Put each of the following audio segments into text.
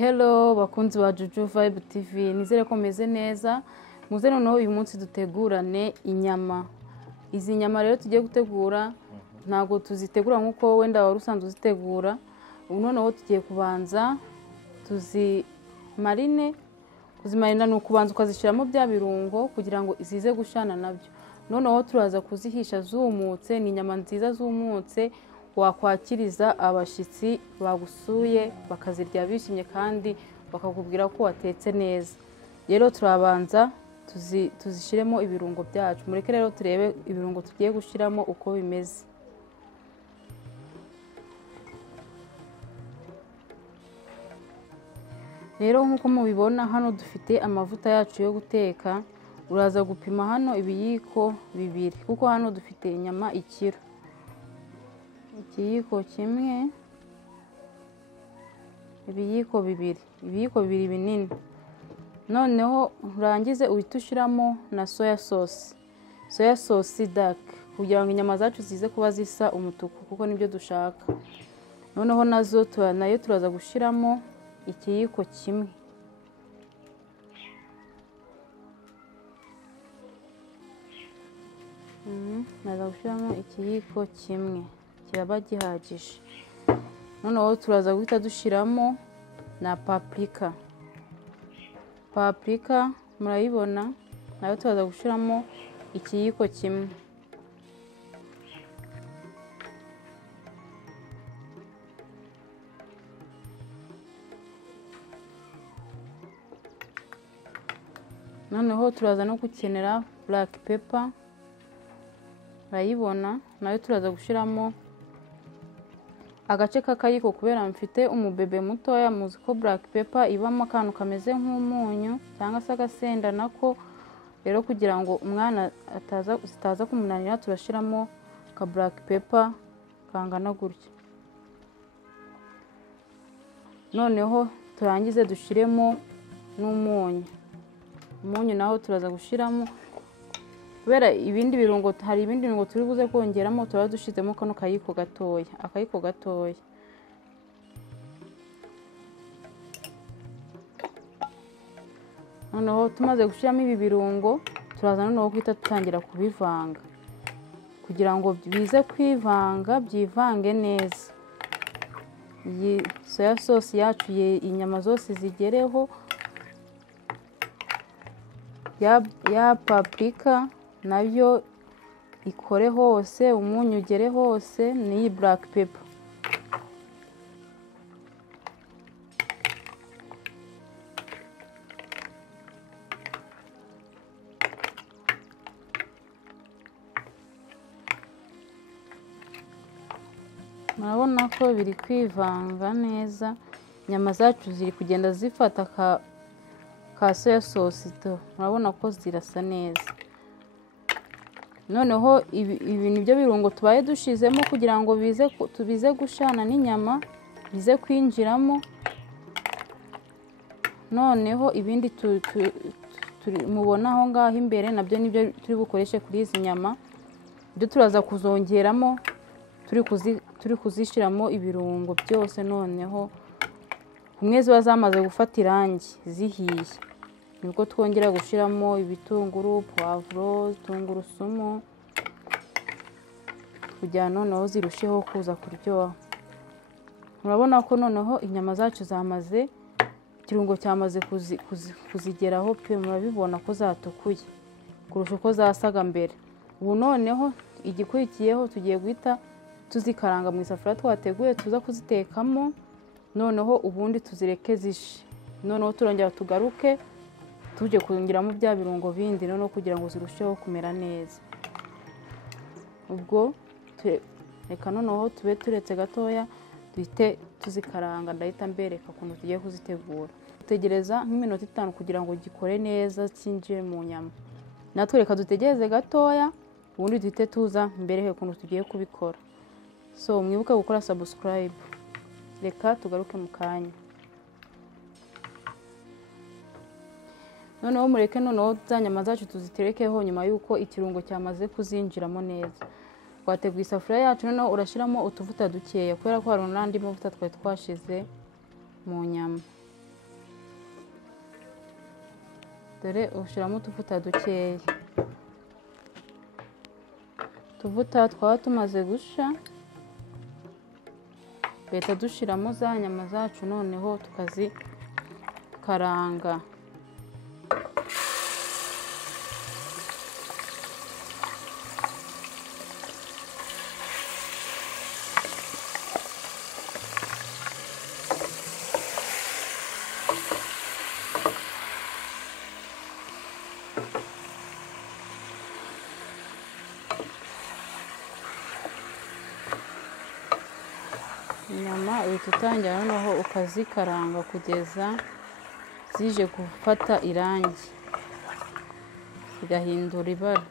Hello bakunzi ba Juju Vibe TV, nizere ko meze neza. Muze noneho uyu munsi dutegurane inyama. Izi nyama rero tugiye gutegura ntago tuzitegura nkuko wenda wari usanzwe uzitegura. Ubu noneho tugiye kubanza tuzimarine. Kuzimarina ni ukubanza ukazishiramo bya birungo kugira ngo izize gushana nabyo. Noneho turaza kuzihisha zumutse, ni inyama nziza zumutse wakwakiriza abashitsi bagusuye bakazirya bishimye kandi bakakubwira ko watetse neza. Rero turabanza tuzishiremo ibirungo byacu. Mureke rero turebe ibirungo tugiye gushiramo uko bimeze. Rero nkuko mubibona hano dufite amavuta yacu yo guteka. Uraza gupima hano ibiyiko bibiri kuko hano dufite inyama ikiro. Ikiyiko kimwe, ibiyiko bibiri binini. Noneho urangize uhita ushiramo na soya sauce dark kugira ngo inyama zacu zize kuba zisa umutuku kuko nibyo dushaka. Noneho nayo turaza gushiramo ikiyiko kimwe. Naza gushiramo ikiyiko kimwe kiraba gihagije. Noneho turaza guhita dushiramo na paprika murayibona, nayo turaza gushiramo ikiyiko kimwe. Noneho turaza no gukenera black pepper, murayibona, nayo turaza gushiramo agace k'akayiko kubera mfite umubebe mutoya. Muzi ko black pepper ibamo akantu kameze nk'umunyu cyangwa se agasenda nako. Rero kugira ngo umwana zitaza kumunanira turashiramo ka black pepper kangana gutya. Noneho turangize dushiremo n'umunyu. Umunyu naho turaza gushiramo kubera ibindi birungo, hari ibindi birungo turi buze kongeramo, turaba dushizemo kano akayiko gatoya. Noneho tumaze gushiramo ibi birungo turaza noneho guhita dutangira kubivanga kugira ngo bize kwivanga, byivange neza. Iyi soya sauce yacu inyama zose zigereho, ya paprika nabyo ikore hose, umunyu ugere hose, n'iyi black pepper. Murabona ko biri kwivanga neza, inyama zacu ziri kugenda zifata ka soya sauce. Murabona ko zirasa neza. Noneho ibi nibyo birungo tubaye dushizemo kugira ngo bize gushana n'inyama, bize kwinjiramo. Noneho ibindi mubona aho ngaho imbere nabyo nibyo turi bukoreshe kuri izi nyama. Ibyo turaza kuzongeramo turi kuzishiramo ibirungo byose. Noneho kumwe ziba zamaze gufata irangi zihiye, nibwo twongera gushiramo ibitunguru, poivro, tungurusumu kugira noneho zirusheho kuza kuryoha. Murabona ko noneho inyama zacu zamaze, ikirungo cyamaze kuzigeraho pe, murabibona ko zatukuye kurusha uko zasaga mbere. Ubu noneho igikurikiyeho tugiye guhita tuzikaranga mu isafuriya twateguye tuza kuzitekamo. Noneho ubundi tuzireke zishe. Noneho turongera tugaruke tuje kongeramo bya birungo bindi noneho kugira ngo zirusheho kumera neza. Ubwo reka noneho tube turetse gatoya duhite tuzikaranga. Ndahita mbereka ukuntu tugiye kuzitegura. Dutegereza nk'iminota 5 kugira ngo gikore neza cyinjiye mu nyama. Natwe reka dutegereze gatoya ubundi duhite tuza mbereke ukuntu tugiye kubikora. So mwibuke gukora subscribe. Reka tugaruke mu kanya. Noneho mureke noneho za nyama zacu tuziterekeho nyuma yuko ikirungo cyamaze kuzinjiramo neza. Twateguye isafuriya yacu, noneho urashiramo utuvuta dukeya kubera ko hari n'andi mavuta twari twashize mu nyama. dore ushyiramo utuvuta dukeya. Utuvuta twaba tumaze gusha, duhita dushyiramo za nyama zacu noneho tukazikaranga. Inyama uhita utangira noneho ukazikaranga kugeza zije gufata irangi, zigahindura ibara.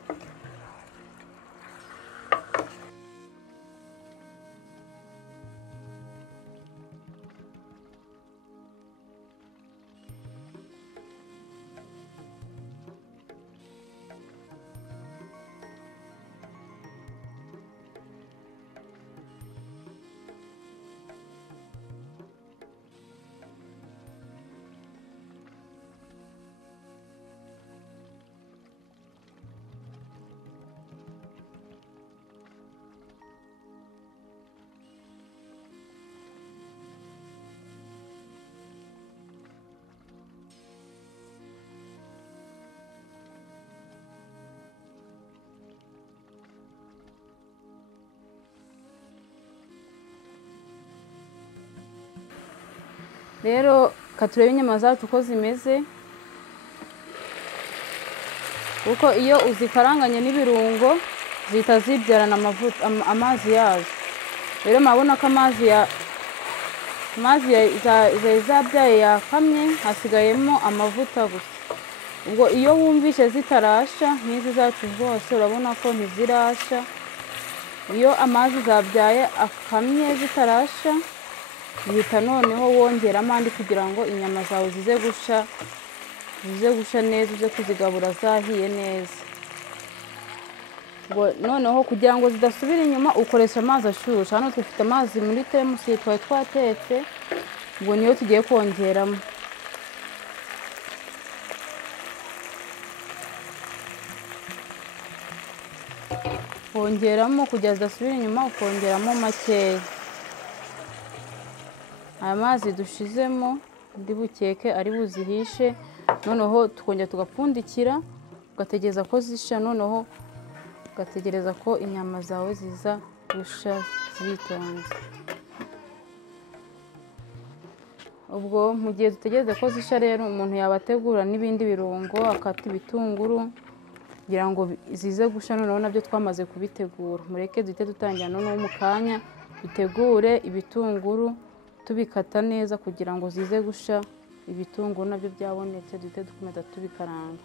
Rero katurebe inyama zacu uko zimeze, kuko iyo uzikaranganye n'ibirungo zihita zibyarana amazi yazo. Rero murabona ko amazi zari zabyaye yakamye, hasigayemo amavuta gusa. Ubwo iyo wumvishe zitarasha nk'izi zacu rwose urabona ko ntizirasha. Iyo amazi zabyaye akamye zitarasha, uhita noneho wongeramo andi kugira ngo inyama zawe zize gusha neza, uze kuzigabura zahiye neza. Noneho kugira ngo zidasubira inyuma ukoresha amazi ashyushye. Hano dufite amazi muri teremusi twari twatetse, ubwo niyo tugiye kongeramo. Kongeramo kugira zidasubira inyuma, ukongeramo makeya. Aya mazi dushizemo ndi bukeke ari buzihishe, noneho tukongera tugapfundikira, ugategereza ko zisha, noneho ugategereza ko inyama zawe ziza gusha zitonze. Ubwo mu gihe dutegereza ko zisha rero umuntu yabategura n'ibindi birungo, akata ibitunguru kugira ngo zize gusha. Noneho nabyo twamaze kubitegura, mureke duhite dutangira noneho mu kanya dutegure ibitunguru tubikata neza kugira ngo zize gusha. Ibitunguru nabyo byabonetse, duhite dukomeza tubikaranga.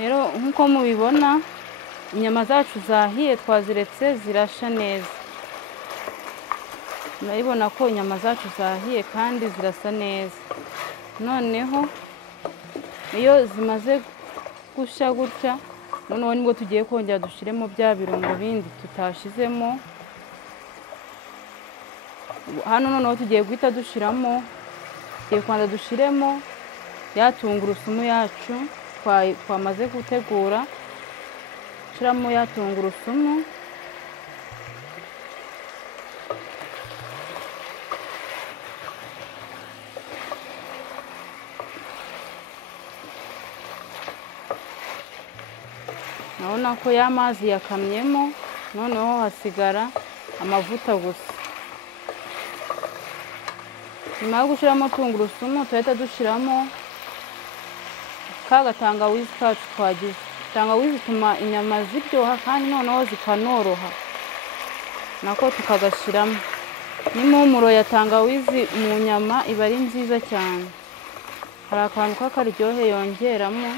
rero nk'uko mubibona inyama zacu zahiye, twaziretse zirasha neza. Murabibona ko inyama zacu zahiye kandi zirasa neza. Noneho iyo zimaze gusha gutya, noneho nibwo tugiye kongera dushiremo bya birungo bindi tutashizemo. Hano noneho tugiye guhita dushiramo, tugiye kwanza dushiremo ya tungurusumu yacu twamaze gutegura. Shiramo ya tungurusumu, urabona ko ya mazi yakamyemo, noneho hasigara amavuta gusa. Nyuma yo gushiramo tungurusumu tuhita dushiramo ka gatangawizi kacu twagize. Tangawizi ituma inyama ziryoha kandi noneho zikanoroha, nako tukagashiramo. N'impumuro ya tangawizi mu nyama iba ari nziza cyane, hari akantu k'akaryohe yongeramo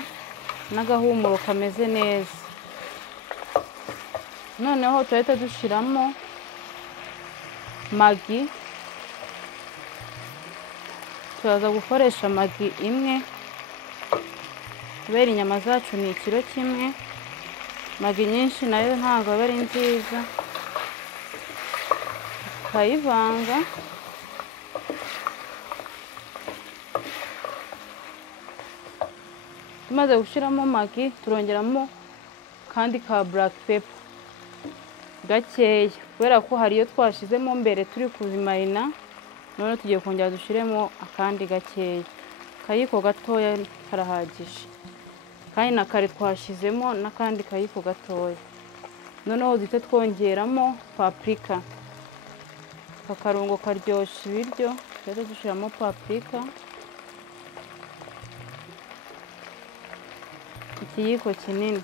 n'agahumuro kameze neza. Noneho tuhita dushiramo magi, turaza gukoresha magi imwe kubera inyama zacu ni ikiro kimwe. Magi nyinshi nayo ntabwo aba ari nziza. Tukayivanga, tumaze gushiramo magi turongeramo kandi ka black pepper gakeya, kubera ko hari iyo twashizemo mbere turi kuzimarina. None tugiye kongera dushiremo akandi gakeya, kayiko gatoya karahagije, kandi na kare twashizemo n'akandi kayiko gatoya. Noneho duhita twongeramo paprika, akarungo karyosha ibiryo. Rero dushiramo paprika ikiyiko kinini,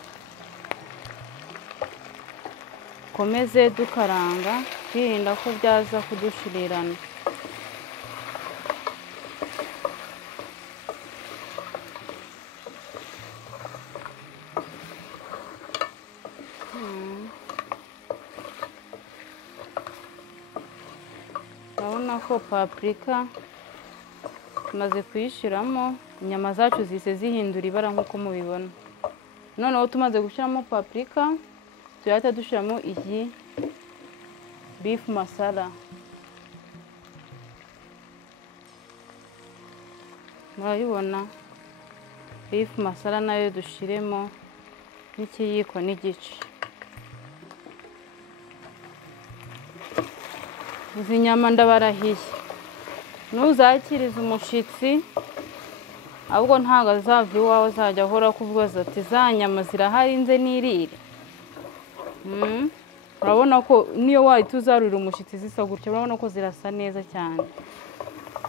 komeze dukaranga twirinda ko byaza kudushirirana. Urabona ko paprika tumaze kuyishiramo, inyama zacu zise zihindura ibara nk'uko mubibona. Noneho tumaze gushiramo paprika tuhita dushiramo iyi beef masala. Murabibona beef masala nayo dushiremo n'ikiyiko n'igice. Izi nyama ndabarahiye, ntuzakirize umushitsi, ahubwo ntabwo azava iwawe azajya ahora kuvuga ati za nyama zirahari nze nirire. Urabona ko niyo wahita uzarurira umushitsi zisa gutya, urabona ko zirasa neza cyane.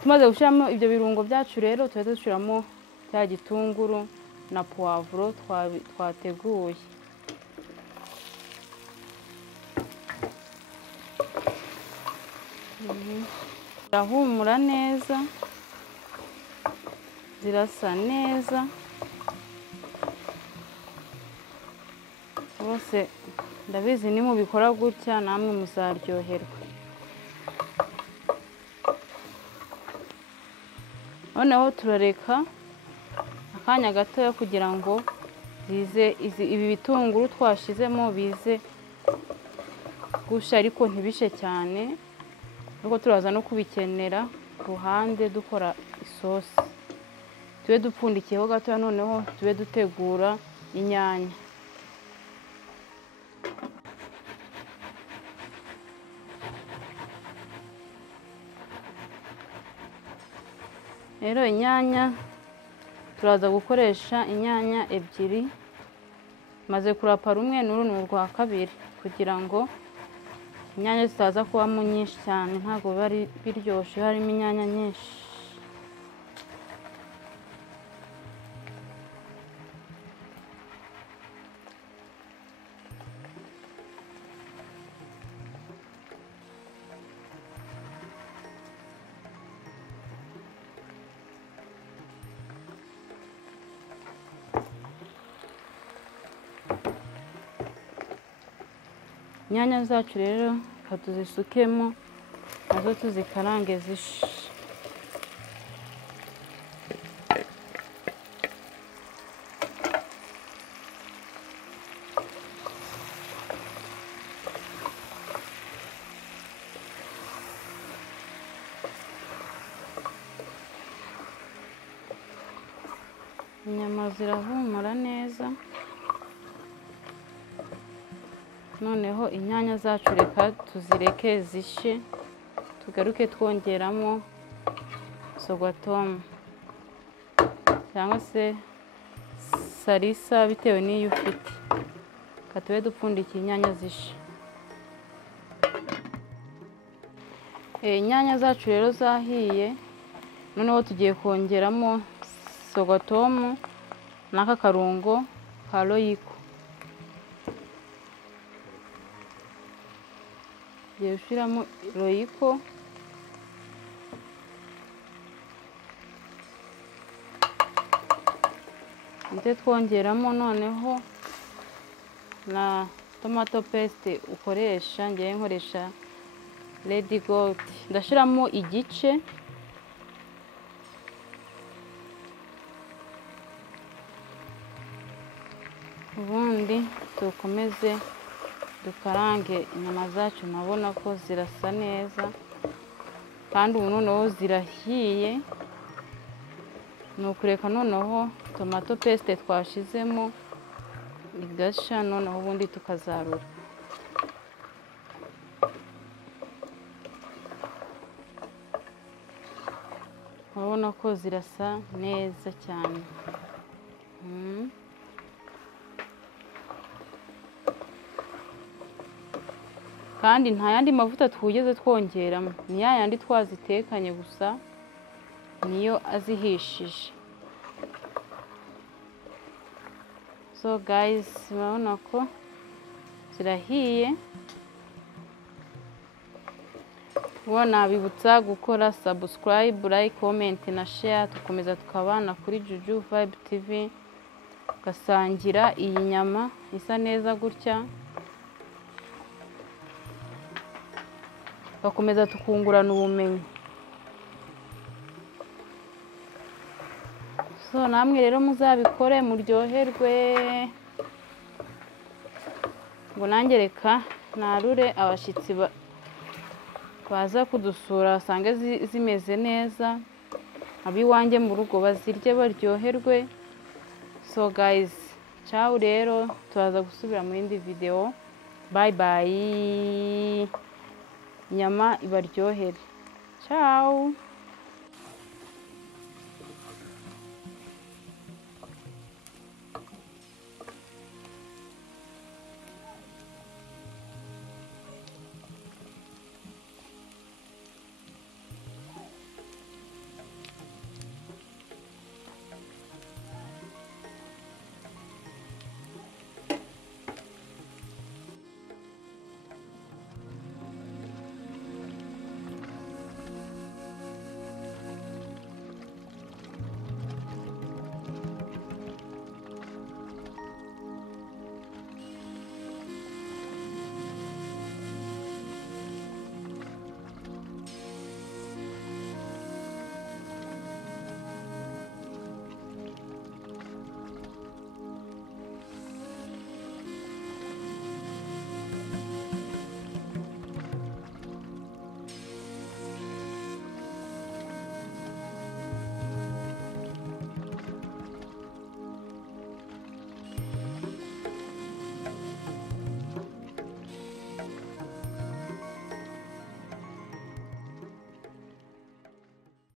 Tumaze gushiramo ibyo birungo byacu rero tuhita dushiramo cya gitunguru na poivro twateguye. Zirahumura neza, zirasa neza bose. Ndabizi nimubikora gutya namwe muzaryoherwa. Noneho turareka akanya gatoya kugira ngo ibi bitunguru twashizemo bize gusha, ariko ntibishe cyane, nuko turaza no kubikenera ruhande dukora isosi. Tube dupfundikiyeho gatoya, noneho tube dutegura inyanya. Rero inyanya turaza gukoresha inyanya ebyiri, maze kurapa rumwe n'uru ni urwa kabiri, kugira ngo inyanya zitaza kubamo nyinshi cyane. Ntabwo bari biryoshye harimo inyanya nyinshi. inyanya zacu rero tuzisukemo nazo tuzikarange zishe. Inyama zirahumura neza. Noneho inyanya zacu reka tuzireke zishe, tugaruke twongeramo sorghum cyangwa se salisa bitewe n'iyo ufite. Katube dupfundikiye inyanya zishe. Inyanya zacu rero zahiye, noneho tugiye kongeramo sorghum n'aka karungo ka royiko. Tugiye gushyiramo royiko, ndetse twongeramo noneho na tomato paste ukoresha. Ngiye nkoresha Red Gold, ndashyiramo igice. Ubundi dukomeze dukarange inyama zacu. Nabona ko zirasa neza kandi ubu noneho zirahiye. Ni ukureka noneho tomato paste twashizemo igasha, noneho ubundi tukazarura. Urabona ko zirasa neza cyane. Kandi nta yandi mavuta twugeze twongeramo, ni ya yandi twazitekanye gusa niyo azihishije. So guys, murabona ko zirahiye. Nabibutsa gukora subscribe, like, comment na share. Tukomeza tukabana kuri Juju Vibe TV, gasangira iyi nyama isa neza gutya, bakomeza tukungurana ubumenyi. So namwe rero muzabikore muryoherwe. Ngo nanjye reka narure abashitsi baza kudusura basange zimeze neza, abiwanjye mu rugo bazirye baryoherwe. So guys, ciao rero, turaza gusubira mu yindi video. Bye bye. Inyama ibaryohere. Ciao.